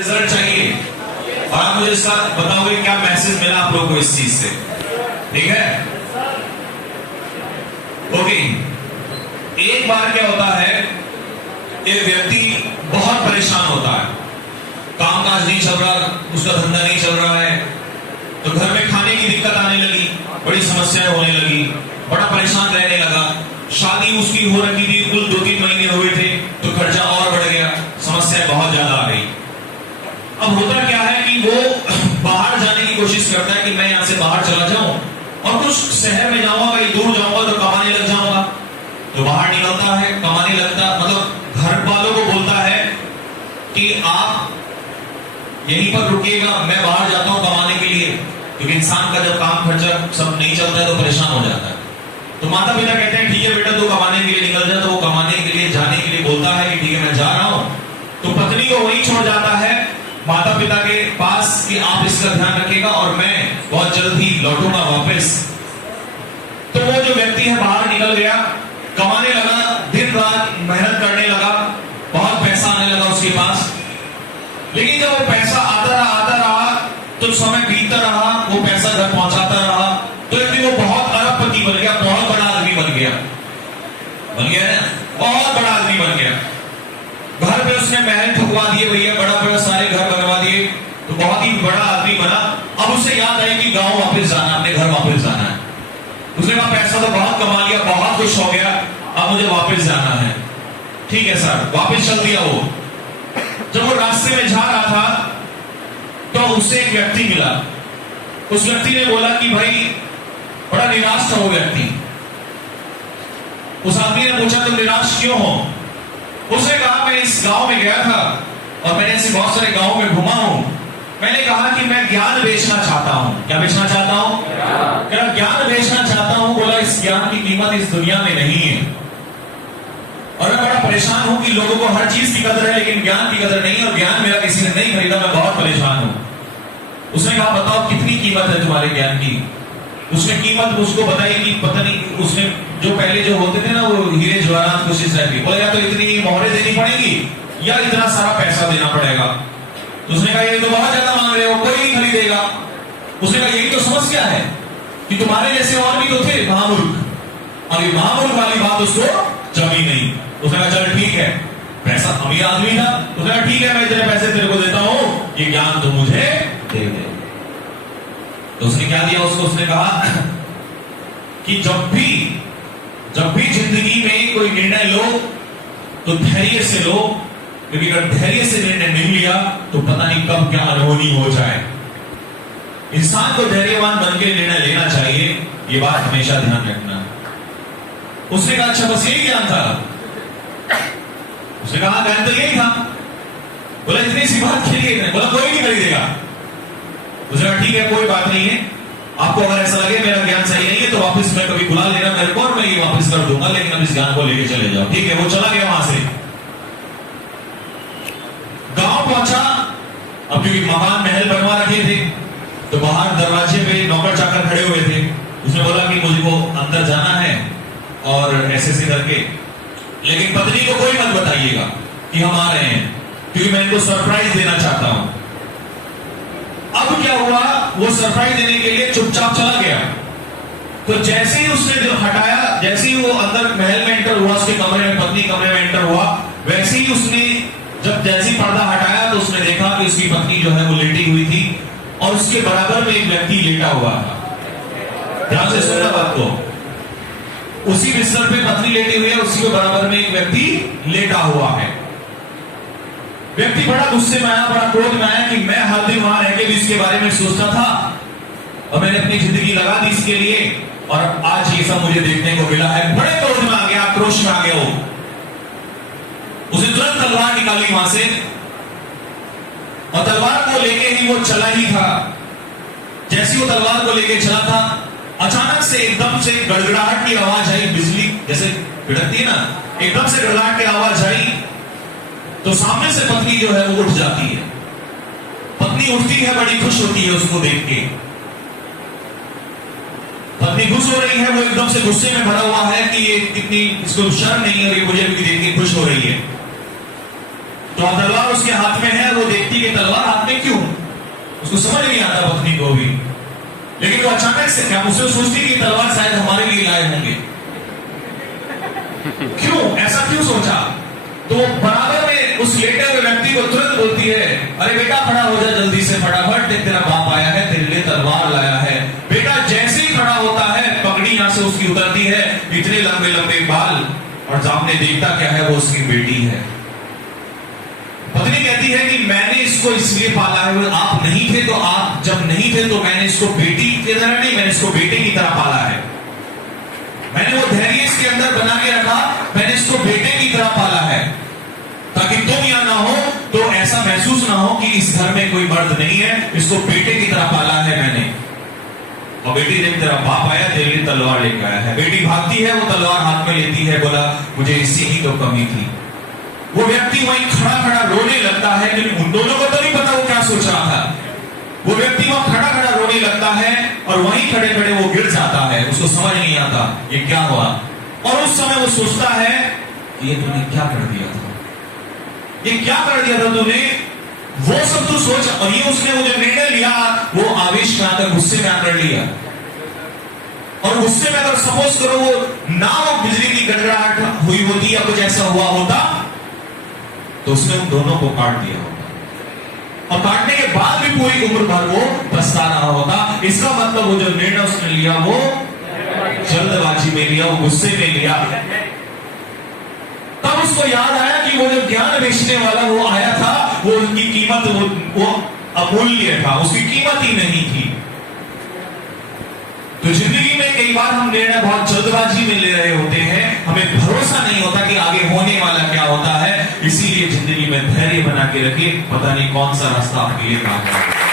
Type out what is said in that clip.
Result चाहिए और आप मुझे इसका बताओगे क्या मैसेज मिला आप लोगों को इस चीज से। ठीक है, ओके। एक बार क्या होता है, एक व्यक्ति बहुत परेशान होता है, कामकाज नहीं चल रहा, उसका धंधा नहीं चल रहा है, तो घर में खाने की दिक्कत आने लगी, बड़ी समस्याएं होने लगी, बड़ा परेशान रहने लगा। शादी उसकी हो रखी थी, कुल 2-3 महीने हुए थे, तो खर्चा और बढ़ गया, समस्याएं बहुत ज्यादा आ गई। अब होता क्या है कि वो बाहर जाने की कोशिश करता है कि मैं यहां से बाहर चला जाऊं और कुछ शहर में जाऊंगा, कहीं दूर जाऊंगा तो कमाने लग जाऊंगा। तो बाहर निकलता है, कमाने लगता, मतलब घर वालों को बोलता है कि आप यहीं पर रुकिएगा, मैं बाहर जाता हूं कमाने के लिए, क्योंकि इंसान का जब काम खर्चा सब नहीं चलता है तो परेशान हो जाता है। तो माता पिता कहते हैं ठीक है बेटा तू कमाने के लिए निकल जा, तो वो कमाने के लिए जाने के लिए बोलता है कि ठीक है मैं जा रहा हूं। तो पत्नी को वहीं छोड़ जाता है माता पिता के पास कि आप इसका ध्यान रखिएगा और मैं बहुत जल्द ही लौटूंगा वापस। तो वो जो व्यक्ति है बाहर निकल गया, कमाने लगा, दिन रात मेहनत करने लगा, बहुत पैसा आने लगा उसके पास। लेकिन जब वो पैसा आता रहा तो समय बीतता रहा, वो पैसा घर पहुंचाता रहा, तो एक दिन वो बहुत अरबपति बन गया, बहुत बड़ा आदमी बन गया ना, बहुत बड़ा आदमी बन गया। घर पे उसने महल ठुकवा दिए भैया, बड़ा बड़ा सारे घर बनवा दिए, तो बहुत ही बड़ा आदमी बना। अब उसे याद आई कि गांव वापस जाना, अपने घर वापस जाना है। उसने कहा पैसा तो बहुत कमा लिया, बहुत खुश हो गया, अब मुझे वापस जाना है। ठीक है सर, वापस चल दिया वो। जब वो रास्ते में जा रहा था तो उससे एक व्यक्ति मिला। उस व्यक्ति ने बोला कि भाई बड़ा निराश था वो व्यक्ति। उस आदमी ने पूछा तुम निराश क्यों हो? उसने कहा मैं इस गांव में गया था और मैंने ऐसे बहुत सारे गांव में घुमा हूं, मैंने कहा कि मैं ज्ञान बेचना चाहता हूं। क्या बेचना चाहता हूं? ज्ञान बेचना चाहता हूं। बोला इस ज्ञान की कीमत इस दुनिया में नहीं है और मैं बड़ा परेशान हूं कि लोगों को हर चीज की कदर है लेकिन ज्ञान की कदर नहीं, और ज्ञान मेरा किसी ने नहीं खरीदा, मैं बहुत परेशान हूं। उसने कहा बताओ कितनी कीमत है तुम्हारे ज्ञान की? उसने कीमत उसको बताई कि पता नहीं, उसने जो पहले जो होते थे ना वो हीरे जवाहरात कोशिश रहती, बोला या तो इतनी मोहरें देनी पड़ेगी या इतना सारा पैसा देना पड़ेगा। तो उसने कहा ये तो बहुत ज्यादा मांग रहे हो, कोई नहीं खरीदेगा। उसने कहा यही तो समस्या है कि तुम्हारे जैसे और भी तो थे महामूर्ख, और ये महामूर्ख वाली बात उसको जमी नहीं। उसने कहा चल ठीक है, पैसा अमीर आदमी था, उसने कहा ठीक है मैं इतने पैसे तेरे को देता हूं, ये ज्ञान तो मुझे दे दे। तो उसने क्या दिया उसको? उसने कहा कि जब भी जिंदगी में कोई निर्णय लो तो धैर्य से लो, क्योंकि अगर धैर्य से निर्णय नहीं लिया तो पता नहीं कब क्या अनहोनी हो जाए। इंसान को धैर्यवान बनकर निर्णय लेना चाहिए, ये बात हमेशा ध्यान रखना। उसने कहा अच्छा बस यही ज्ञान था? उसने कहा ज्ञान तो यही था। बोला इतनी सी बात के लिए? बोला कोई नहीं खरीदेगा। उसने कहा ठीक है कोई बात नहीं है, आपको अगर ऐसा लगे मेरा ज्ञान सही नहीं है तो वापस मैं कभी बुला लेना मेरे को और मैं ये वापस कर दूंगा, लेकिन अब इस ज्ञान को लेके चले जाओ। ठीक है, वो चला गया वहां से। गांव पहुंचा, अब क्योंकि मकान महल बनवा रखे थे तो बाहर दरवाजे पे नौकर चाकर खड़े हुए थे। उसने बोला कि मुझको अंदर जाना है और ऐसे करके, लेकिन पत्नी को कोई मत बताइएगा कि हम आ रहे हैं, क्योंकि मैं इनको सरप्राइज देना चाहता हूं। अब क्या हुआ, वो सरप्राइज देने के लिए चुपचाप चला गया। तो जैसे ही उसने जो हटाया, जैसे ही वो अंदर महल में एंटर हुआ, उसके कमरे में, पत्नी कमरे में एंटर हुआ, वैसे ही उसने जब जैसी पर्दा हटाया तो उसने देखा कि उसकी पत्नी जो है वो लेटी हुई थी और उसके बराबर में एक व्यक्ति लेटा हुआ था। ध्यान से सुनना बात को, उसी बिस्तर पे पत्नी लेटी हुई है, उसी के बराबर में एक व्यक्ति लेटा हुआ है। व्यक्ति बड़ा गुस्से में आया, बड़ा क्रोध में आया कि मैं हर दिन वहां रह के भी इसके बारे में सोचता था और मैंने अपनी जिंदगी लगा दी इसके लिए और आज ये सब मुझे देखने को मिला है। बड़े क्रोध में आ गया, आक्रोश में आ गया वो। उसने तुरंत तलवार निकाली वहां से और तलवार को लेके ही वो चला ही था। जैसे वो तलवार को लेके चला था, अचानक से एकदम से गड़गड़ाहट की आवाज आई, बिजली जैसे भिड़कती है ना, एकदम से गड़गड़ाहट की आवाज आई तो सामने से पत्नी जो है वो उठ जाती है। पत्नी उठती है, बड़ी खुश होती है उसको देख के। पत्नी खुश हो रही है, वो एकदम से गुस्से में भरा हुआ है कि ये कितनी इसको शर्म नहीं है और ये मुझे भी देख के खुश हो रही है। तो तलवार उसके हाथ में है, वो देखती है तलवार हाथ में क्यों, उसको समझ नहीं आता पत्नी को भी, लेकिन वो अचानक से क्या मुझसे सोचती कि तलवार शायद हमारे लिए लाए होंगे। क्यों ऐसा क्यों सोचा? तो बराबर में उस लेटे हुए व्यक्ति को तुरंत बोलती है, अरे बेटा खड़ा हो जा जल्दी से, फटाफट देख तेरा बाप आया है, तेरे लिए तलवार लाया है। बेटा जैसे ही खड़ा होता है, पगड़ी यहां से उसकी उतरती है, इतने लंबे लंबे बाल, और सामने देखता क्या है, वो उसकी बेटी है। पत्नी कहती है कि मैंने इसको इसलिए पाला है, आप नहीं थे तो, आप जब नहीं थे तो मैंने इसको बेटी की तरह नहीं, मैंने इसको बेटे की तरह पाला है। मैंने वो धैर्य इसके अंदर बना के रखा, मैंने इसको बेटे की तरह पाला है, ताकि तुम यहां ना हो तो ऐसा महसूस ना हो कि इस घर में कोई मर्द नहीं है, इसको बेटे की तरह पाला है मैंने। और बेटी देख तेरा बाप आया, तेरे लिए तलवार लेकर आया है। बेटी भागती है, वो तलवार हाथ में लेती है, बोला मुझे इसी की तो कमी थी। वो व्यक्ति वहीं खड़ा खड़ा रोने लगता है, लेकिन उन दोनों को तो नहीं पता वो क्या सोच रहा था। वो व्यक्ति वहां खड़ा खड़ा रोने लगता है और वहीं खड़े खड़े वो गिर जाता है, उसको समझ नहीं आता ये क्या हुआ। और उस समय वो सोचता है ये तूने क्या कर दिया था, ये क्या कर दिया था तूने, वो सब तू सोच। और ये उसने वो जो निर्णय लिया, वो आवेश में आकर गुस्से में आकर लिया, और गुस्से में अगर सपोज करो वो ना वो बिजली की गड़गड़ाहट हुई होती या कुछ ऐसा हुआ होता, तो उसने उन दोनों को काट दिया होता, और काटने के बाद भी पूरी उम्र भर वो पछता रहा होता। इसका मतलब वो जो निर्णय उसने लिया वो जल्दबाजी में लिया, वो गुस्से में लिया। तब उसको याद आया कि वो जो ज्ञान बेचने वाला वो आया था, वो उनकी कीमत वो अमूल्य था, उसकी कीमत ही नहीं थी। तो जिंदगी में कई बार हम निर्णय बहुत जल्दबाजी में ले रहे होते हैं, हमें भरोसा नहीं होता कि आगे होने वाला क्या होता है। इसीलिए जिंदगी में धैर्य बना के रखिए, पता नहीं कौन सा रास्ता आपके लिए काम है।